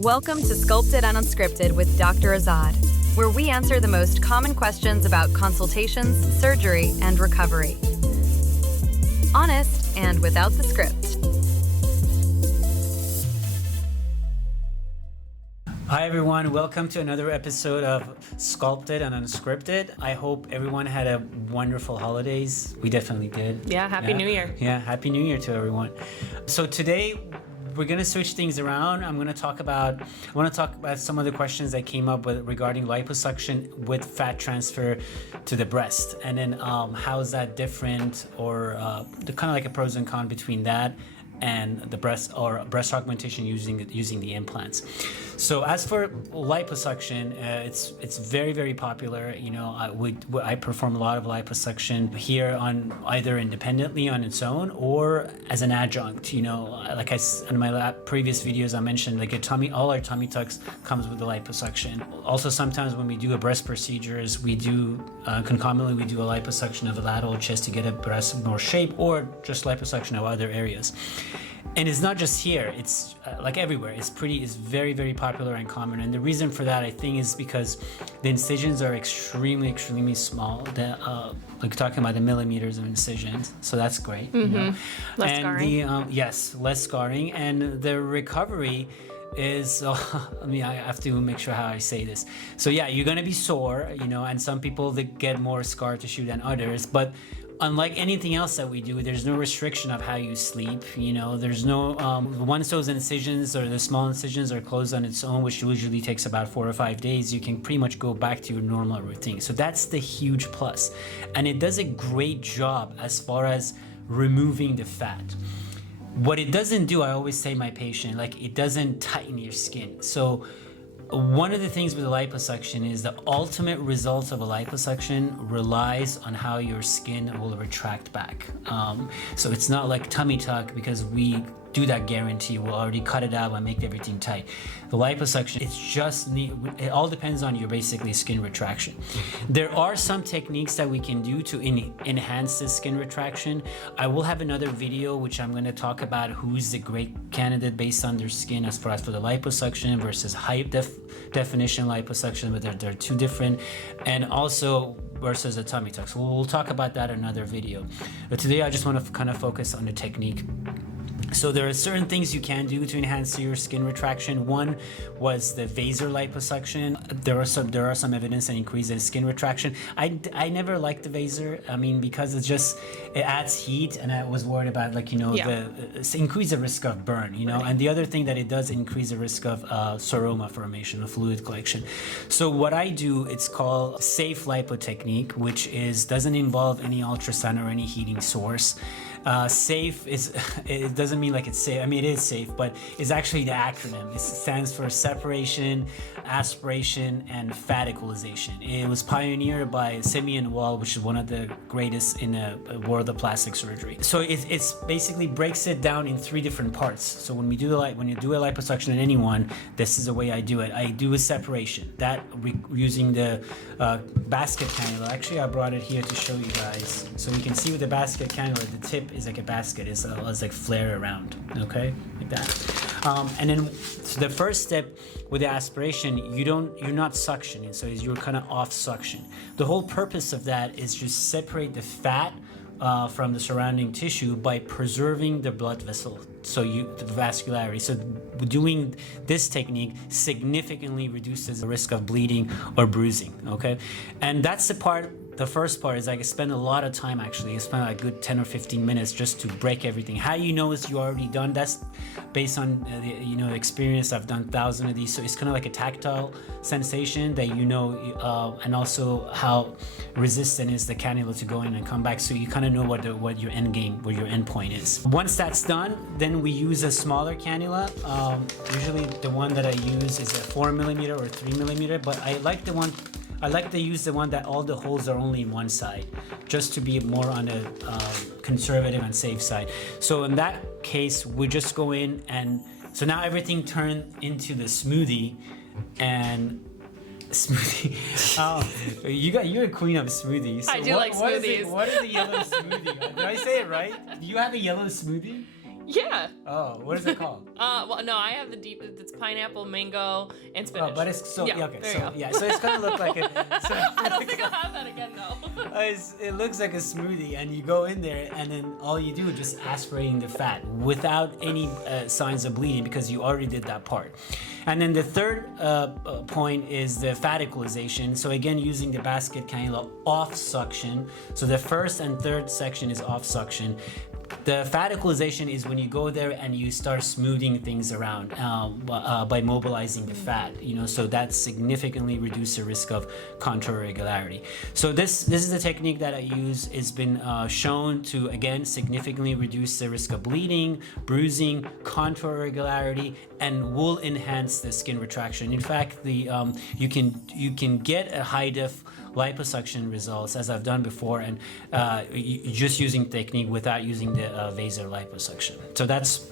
Welcome to Sculpted and Unscripted with Dr. Azad, where we answer the most common questions about consultations, surgery, and recovery. Honest and without the script. Hi everyone, welcome to another episode of Sculpted and Unscripted. I hope everyone had a wonderful holidays. We definitely did. Yeah, Happy New Year. Yeah, Happy New Year to everyone. So today we're gonna switch things around. I want to talk about some of the questions that came up regarding liposuction with fat transfer to the breast, and then how is that different, or the kind of like a pros and cons between that and the breast augmentation using the implants. So as for liposuction, it's very, very popular. You know, I perform a lot of liposuction here on either independently on its own or as an adjunct. You know, like in my previous videos I mentioned, like all our tummy tucks comes with the liposuction. Also, sometimes when we do a breast procedures, we do concomitantly we do a liposuction of the lateral chest to get a breast more shape, or just liposuction of other areas. And it's not just here, it's like everywhere. It's very, very popular and common. And the reason for that, I think, is because the incisions are extremely, extremely small. Like talking about the millimeters of incisions. So that's great. Mm-hmm. You know? Less scarring. Yes, less scarring. And the recovery is, I have to make sure how I say this. So yeah, you're gonna be sore, you know, and some people that get more scar tissue than others, but unlike anything else that we do, there's no restriction of how you sleep. You know, there's no once those incisions or the small incisions are closed on its own, which usually takes about 4 or 5 days, you can pretty much go back to your normal routine. So that's the huge plus, and it does a great job as far as removing the fat. What it doesn't do, I always say to my patient, like, it doesn't tighten your skin. So one of the things with the liposuction is the ultimate result of a liposuction relies on how your skin will retract back. So it's not like tummy tuck, because we do that guarantee. We'll already cut it out and make everything tight. The liposuction, it all depends on your basically skin retraction. There are some techniques that we can do to enhance the skin retraction. I will have another video which I'm going to talk about who's the great candidate based on their skin as far as for the liposuction versus high definition liposuction, but they're two different, and also versus a tummy tuck. So we'll talk about that in another video. But today I just want to kind of focus on the technique. So there are certain things you can do to enhance your skin retraction. One was the vaser liposuction. There are some evidence that increases skin retraction. I never liked the vaser. I mean, because it adds heat, and I was worried about, like, you know, increase the risk of burn, you know. Right. And the other thing that it does increase the risk of seroma formation, of fluid collection. So what I do, it's called safe lipo technique, which doesn't involve any ultrasound or any heating source. Safe it doesn't mean like it's safe. I mean, it is safe, but it's actually the acronym. It stands for separation, aspiration, and fat equalization. It was pioneered by Simeon Wall, which is one of the greatest in the world of plastic surgery. So it's basically breaks it down in 3 different parts. So when you do a liposuction in anyone, this is the way I do it. I do a separation that using the basket cannula. Actually, I brought it here to show you guys, so you can see with the basket cannula, the tip is like a basket, it's like flare around, okay, like that. And then so the first step with the aspiration, you're not suctioning, so you're kind of off suction. The whole purpose of that is just separate the fat from the surrounding tissue by preserving the blood vessel, so the vascularity. So doing this technique significantly reduces the risk of bleeding or bruising, okay? And that's the first part is I spend a lot of time, actually. I spend a good 10 or 15 minutes just to break everything. How you know is you already done? That's based on the experience. I've done thousands of these, so it's kind of like a tactile sensation that you know, and also how resistant is the cannula to go in and come back. So you kind of know what your end game, what your end point is. Once that's done, then we use a smaller cannula. Usually the one that I use is a 4mm or 3mm, but I like to use the one that all the holes are only in one side, just to be more on a conservative and safe side. So in that case, we just go in, and so now everything turned into the smoothie. You're a queen of smoothies. So I do like smoothies. What is the yellow smoothie? Did I say it right? Do you have a yellow smoothie? Yeah. Oh, what is it called? Well, no, I have the deep. It's pineapple, mango, and spinach. Oh, but it's so Yeah, okay. there So you go. yeah, so it's gonna look like a. So, I don't think I'll have that again, though. it looks like a smoothie, and you go in there, and then all you do is just aspirating the fat without any signs of bleeding because you already did that part. And then the third point is the fat equalization. So again, using the basket cannula off suction. So the first and third section is off suction. The fat equalization is when you go there and you start smoothing things around by mobilizing the fat, so that significantly reduces the risk of contour irregularity. So this is the technique that I use. It's been shown to, again, significantly reduce the risk of bleeding, bruising, contour irregularity, and will enhance the skin retraction. In fact, you can get a high def liposuction results, as I've done before, and just using technique without using the vaser liposuction. So that's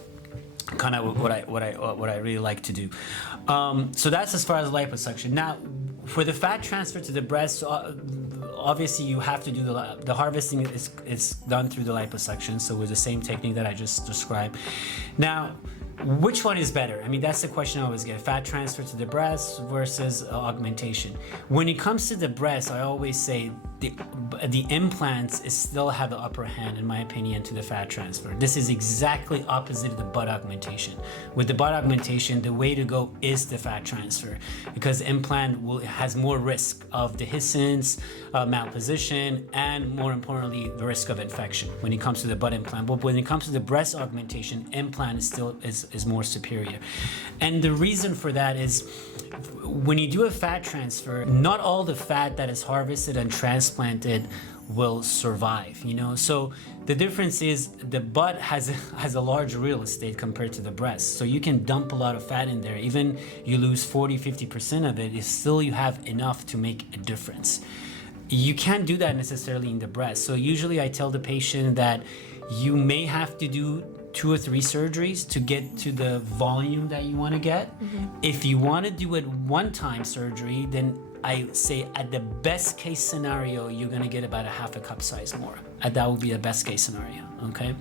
kind of what I really like to do. So that's as far as liposuction. Now, for the fat transfer to the breast, obviously you have to do the harvesting is done through the liposuction. So with the same technique that I just described. Now, which one is better? I mean, that's the question I always get. Fat transfer to the breast versus augmentation. When it comes to the breast, I always say the implants still have the upper hand, in my opinion, to the fat transfer. This is exactly opposite of the butt augmentation. With the butt augmentation, the way to go is the fat transfer because the implant has more risk of dehiscence, malposition, and more importantly, the risk of infection when it comes to the butt implant. But when it comes to the breast augmentation, implant is more superior. And the reason for that is when you do a fat transfer, not all the fat that is harvested and transplanted will survive, So the difference is the butt has a large real estate compared to the breast. So you can dump a lot of fat in there. Even you lose 40-50% of it, still you have enough to make a difference. You can't do that necessarily in the breast. So usually I tell the patient that you may have to do 2 or 3 surgeries to get to the volume that you want to get. If you want to do it one-time surgery, then I say at the best case scenario, you're going to get about a half a cup size more. That would be a best case scenario, okay?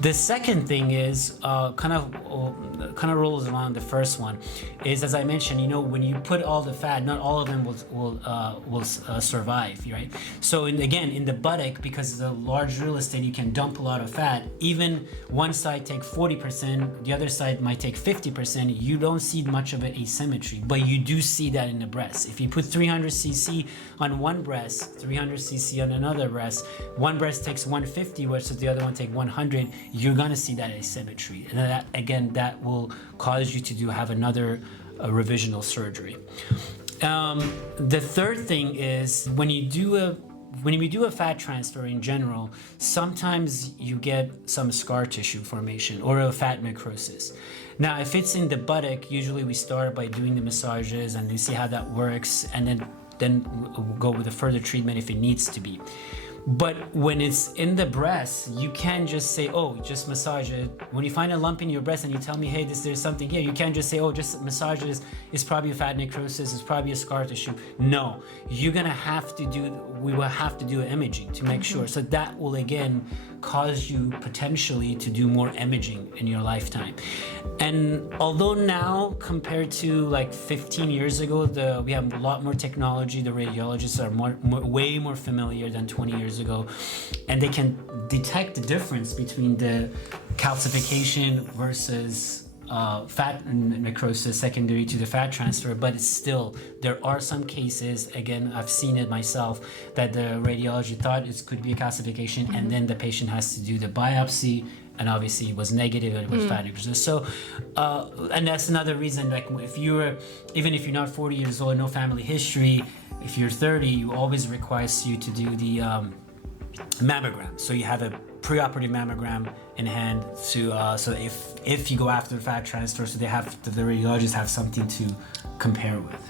The second thing is kind of rolls along the first one is, as I mentioned, when you put all the fat, not all of them will survive, right? So again, in the buttock, because it's a large real estate, you can dump a lot of fat. Even one side take 40%, the other side might take 50%. You don't see much of an asymmetry, but you do see that in the breast. If you put 300 cc on one breast, 300 cc on another breast, one breast takes 150 versus the other one take 100, you're gonna see that asymmetry, and that will cause you to have another revisional surgery. The third thing is when we do a fat transfer in general, sometimes you get some scar tissue formation or a fat necrosis. Now, if it's in the buttock, usually we start by doing the massages and we see how that works, and then we'll go with a further treatment if it needs to be. But when it's in the breast, you can't just say, oh, just massage it. When you find a lump in your breast and you tell me, hey, there's something here, you can't just say, oh, just massage it. It's probably a fat necrosis. It's probably a scar tissue. No, we will have to do imaging to make sure. So that will, again, cause you potentially to do more imaging in your lifetime. And although now, compared to like 15 years ago, we have a lot more technology. The radiologists are way more familiar than 20 years ago, and they can detect the difference between the calcification versus fat necrosis secondary to the fat transfer. But it's still, there are some cases, again, I've seen it myself, that the radiology thought it could be a calcification, and then the patient has to do the biopsy, and obviously it was negative and it was fat necrosis. So, and that's another reason, like even if you're not 40 years old, no family history, if you're 30, you always requires you to do the mammogram. So you have a preoperative mammogram in hand to so if you go after the fat transfer, so the radiologists have something to compare with.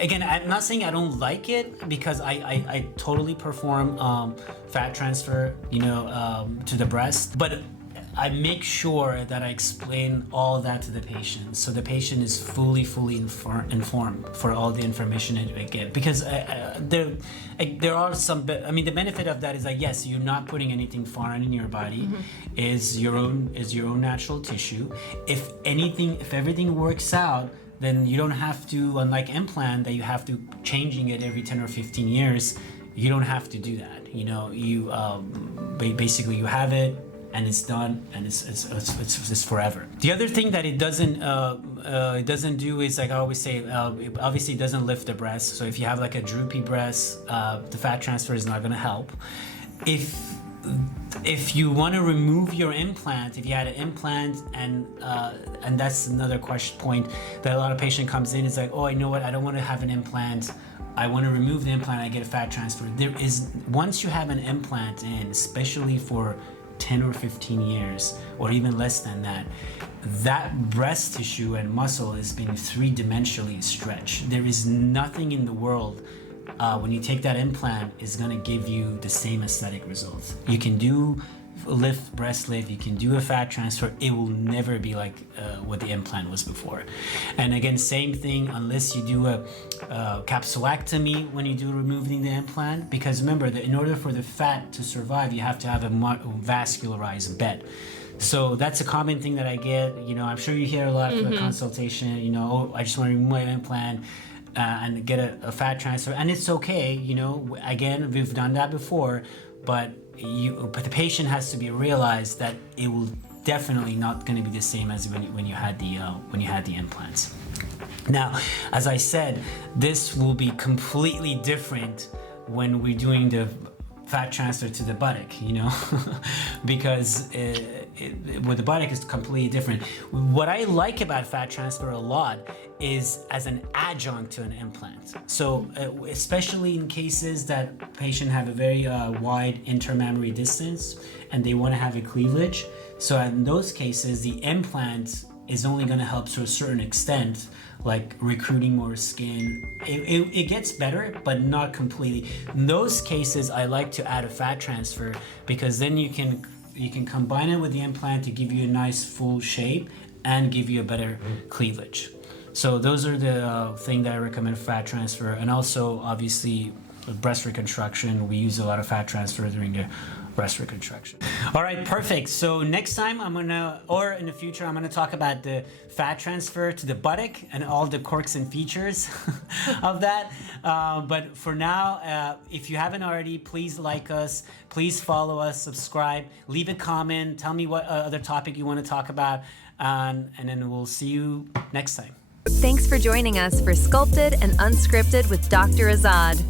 Again, I'm not saying I don't like it, because I totally perform fat transfer to the breast, but I make sure that I explain all that to the patient, so the patient is fully informed for all the information that they get. Because there are some, I mean, the benefit of that is that yes, you're not putting anything foreign in your body. Is your own natural tissue. If everything works out, then you don't have to, unlike implant, that you have to changing it every 10 or 15 years. You don't have to do that. You know, you basically you have it and it's done, and it's forever. The other thing that it doesn't do is, like I always say, it obviously doesn't lift the breast. So if you have like a droopy breast, the fat transfer is not going to help. If you want to remove your implant, if you had an implant, and that's another point that a lot of patient comes in, is like, oh, you know what, I don't want to have an implant. I want to remove the implant, I get a fat transfer. Once you have an implant in, especially for 10 or 15 years, or even less than that, that breast tissue and muscle has been three-dimensionally stretched. There is nothing in the world when you take that implant is going to give you the same aesthetic results. You can do breast lift, you can do a fat transfer, it will never be like what the implant was before. And again, same thing, unless you do a capsulectomy when you do removing the implant, because remember that in order for the fat to survive, you have to have a vascularized bed. So that's a common thing that I get. You know, I'm sure you hear a lot for the consultation, you know, oh, I just want to remove my implant and get a fat transfer, and it's okay, you know, again, we've done that before, but the patient has to be realized that it will definitely not going to be the same as when you had the implants. Now, as I said, this will be completely different when we're doing the fat transfer to the buttock, you know, because with the buttock is completely different. What I like about fat transfer a lot is as an adjunct to an implant. So especially in cases that patient have a very wide intermammary distance and they want to have a cleavage. So in those cases, the implant is only going to help to a certain extent, like recruiting more skin. It gets better, but not completely. In those cases, I like to add a fat transfer, because then you can combine it with the implant to give you a nice full shape and give you a better cleavage. So those are the things that I recommend for fat transfer. And also, obviously, with breast reconstruction, we use a lot of fat transfer during the breast reconstruction. All right, perfect. So next time or in the future, I'm gonna talk about the fat transfer to the buttock and all the quirks and features of that. But for now, if you haven't already, please like us, please follow us, subscribe, leave a comment, tell me what other topic you want to talk about, and then we'll see you next time. Thanks for joining us for Sculpted and Unscripted with Dr. Azad.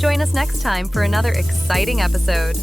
Join us next time for another exciting episode.